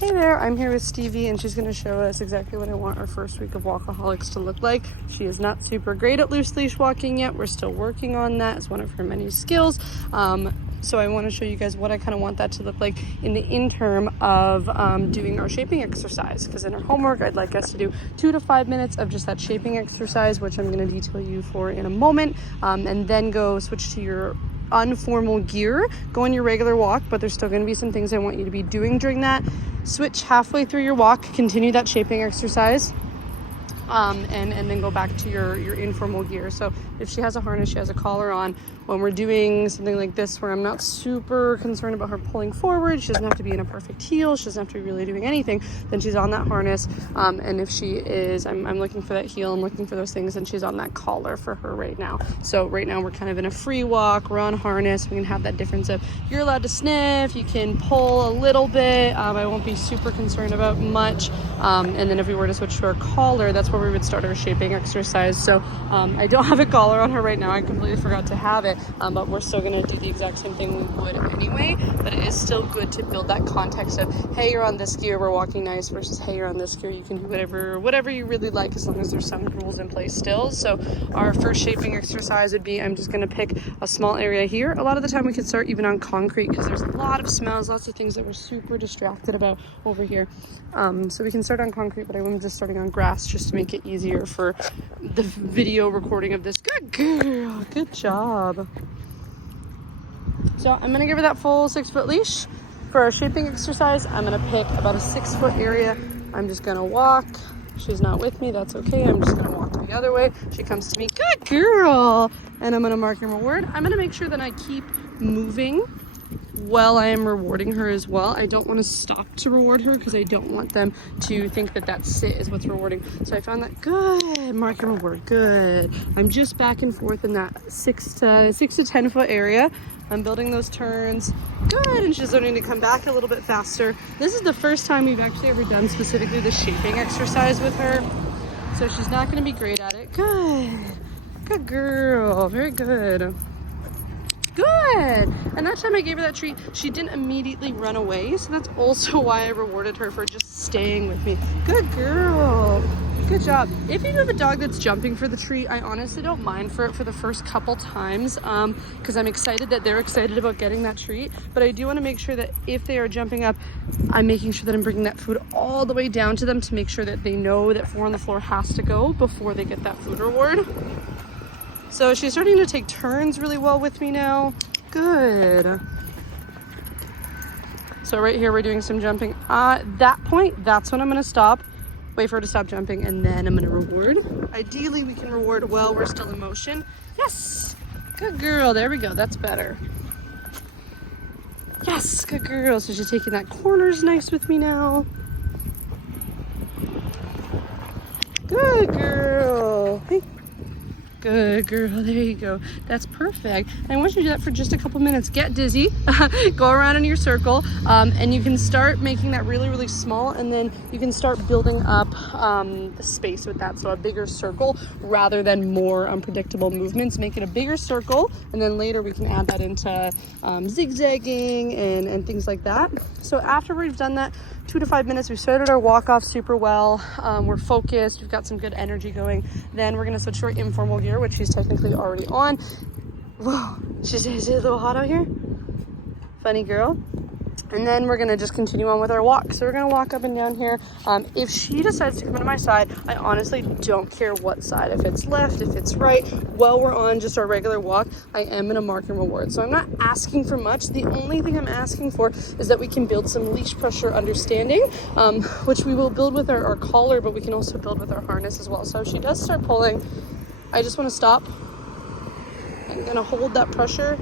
Hey there, I'm here with Stevie and she's going to show us exactly what I want our first week of Walkaholics to look like. She is not super great at loose leash walking yet. We're still working on that. It's one of her many skills. So I want to show you guys what I kind of want that to look like in the interim of doing our shaping exercise, because in our homework I'd like us to do 2 to 5 minutes of just that shaping exercise, which I'm going to detail you for in a moment, and then go switch to your unformal gear, go on your regular walk, but there's still going to be some things I want you to be doing during that. Switch halfway through your walk, continue that shaping exercise, and then go back to your informal gear. So if she has a harness, she has a collar on, when we're doing something like this where I'm not super concerned about her pulling forward, she doesn't have to be in a perfect heel, she doesn't have to be really doing anything, then she's on that harness. And if she is, I'm looking for that heel, I'm looking for those things, and she's on that collar for her right now. So right now we're kind of in a free walk, we're on harness, we can have that difference of you're allowed to sniff, you can pull a little bit, I won't be super concerned about much. And then if we were to switch to our collar, that's where we would start our shaping exercise. So I don't have a collar on her right now, I completely forgot to have it, but we're still going to do the exact same thing we would anyway. But it is still good to build that context of, hey, you're on this gear, we're walking nice, versus hey, you're on this gear, you can do whatever you really like, as long as there's some rules in place still. So our first shaping exercise would be, I'm just going to pick a small area here. A lot of the time we can start even on concrete, because there's a lot of smells, lots of things that we're super distracted about over here. So we can start on concrete, but I wanted just starting on grass just to make it easier for the video recording of this. Good girl, good job. So I'm gonna give her that full 6-foot leash. For our shaping exercise, I'm gonna pick about a 6-foot area. I'm just gonna walk. She's not with me, that's okay. I'm just gonna walk the other way. She comes to me, good girl. And I'm gonna mark and reward. I'm gonna make sure that I keep moving while I am rewarding her as well. I don't want to stop to reward her, because I don't want them to think that that sit is what's rewarding. So I found that good, mark and reward, good. I'm just back and forth in that 6 to 10 foot area. I'm building those turns, good, and she's learning to come back a little bit faster. This is the first time we've actually ever done specifically the shaping exercise with her, so she's not going to be great at it. Good girl, very good. Good. And that time I gave her that treat, she didn't immediately run away, so that's also why I rewarded her for just staying with me. Good girl. Good job. If you have a dog that's jumping for the treat, I honestly don't mind for it for the first couple times, because I'm excited that they're excited about getting that treat. But I do want to make sure that if they are jumping up, I'm making sure that I'm bringing that food all the way down to them to make sure that they know that 4 on the floor has to go before they get that food reward. So she's starting to take turns really well with me now. Good. So right here, we're doing some jumping. At that point, that's when I'm gonna stop, wait for her to stop jumping, and then I'm gonna reward. Ideally, we can reward while we're still in motion. Yes, good girl, there we go, that's better. Yes, good girl. So she's taking that corners nice with me now. Good girl. Hey. Good girl, there you go. That's perfect. I want you to do that for just a couple minutes. Get dizzy, go around in your circle, and you can start making that really, really small, and then you can start building up the space with that. So a bigger circle rather than more unpredictable movements. Make it a bigger circle, and then later we can add that into zigzagging and things like that. So after we've done that 2 to 5 minutes, we started our walk off super well. We're focused, we've got some good energy going. Then we're gonna switch to our informal gear, which she's technically already on. Whoa, is it a little hot out here? Funny girl. And then we're gonna just continue on with our walk. So we're gonna walk up and down here. If she decides to come to my side, I honestly don't care what side. If it's left, if it's right, while we're on just our regular walk, I am gonna mark and reward. So I'm not asking for much. The only thing I'm asking for is that we can build some leash pressure understanding, which we will build with our collar, but we can also build with our harness as well. So if she does start pulling, I just wanna stop. I'm gonna hold that pressure.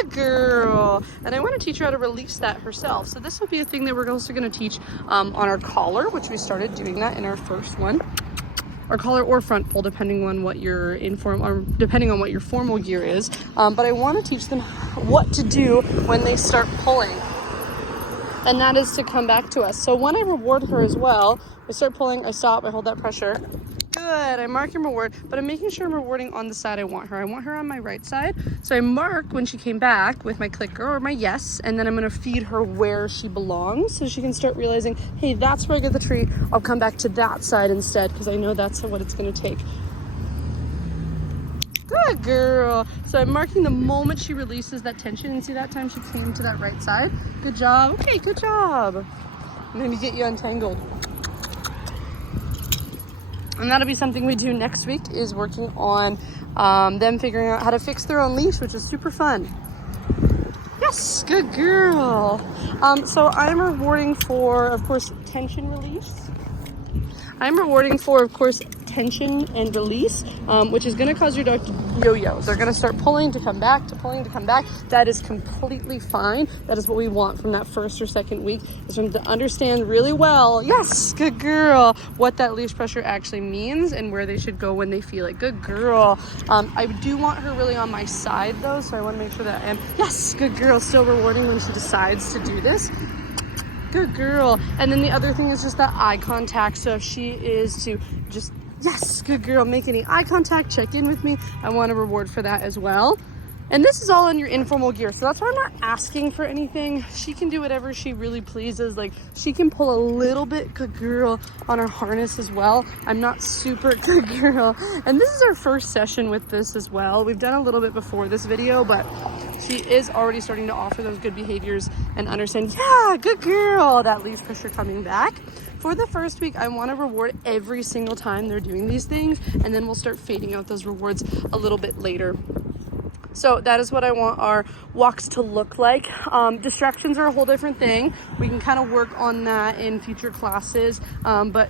Good girl. And I want to teach her how to release that herself. So this will be a thing that we're also going to teach on our collar, which we started doing that in our first one. Our collar or front pull, depending on what your depending on what your formal gear is. But I want to teach them what to do when they start pulling. And that is to come back to us. So when I reward her as well, I start pulling, I stop, I hold that pressure. Good. I'm marking reward, but I'm making sure I'm rewarding on the side I want her. I want her on my right side. So I mark when she came back with my clicker or my yes, and then I'm gonna feed her where she belongs so she can start realizing, hey, that's where I get the treat. I'll come back to that side instead because I know that's what it's gonna take. Good girl. So I'm marking the moment she releases that tension, and see that time she came to that right side. Good job. Okay, good job. I'm gonna get you untangled. And that'll be something we do next week, is working on them figuring out how to fix their own leash, which is super fun. Yes, good girl. So I'm rewarding for, of course, tension release. I'm rewarding for, of course, tension and release, which is going to cause your dog to yo-yo. They're going to start pulling to come back, to pulling to come back. That is completely fine. That is what we want from that first or second week, is for them to understand really well, yes, good girl, what that leash pressure actually means and where they should go when they feel it. Good girl. I do want her really on my side though, so I want to make sure that I am, yes, good girl, still rewarding when she decides to do this. Good girl. And then the other thing is just that eye contact. So if she is to just, yes, good girl, make any eye contact, check in with me, I want a reward for that as well. And this is all in your informal gear, so that's why I'm not asking for anything. She can do whatever she really pleases. Like, she can pull a little bit, good girl, on her harness as well. I'm not super good girl. And this is our first session with this as well. We've done a little bit before this video, but she is already starting to offer those good behaviors and understand, yeah, good girl, that leash pressure coming back. For the first week, I want to reward every single time they're doing these things, and then we'll start fading out those rewards a little bit later. So that is what I want our walks to look like. Distractions are a whole different thing. We can kind of work on that in future classes. But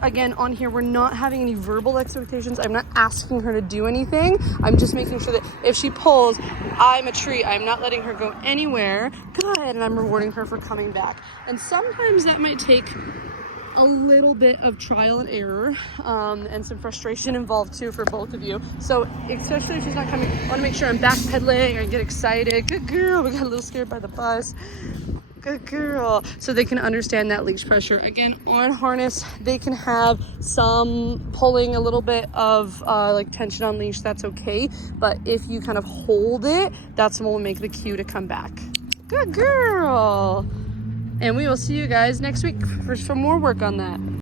again, on here, we're not having any verbal expectations. I'm not asking her to do anything. I'm just making sure that if she pulls, I'm a treat. I'm not letting her go anywhere. Good, and I'm rewarding her for coming back. And sometimes that might take a little bit of trial and error, and some frustration involved too for both of you. So especially if she's not coming, I want to make sure I'm backpedaling, I get excited. Good girl, we got a little scared by the bus. Good girl. So they can understand that leash pressure. Again, on harness, they can have some pulling, a little bit of like tension on leash, that's okay. But if you kind of hold it, that's what will make the cue to come back. Good girl. And we will see you guys next week for some more work on that.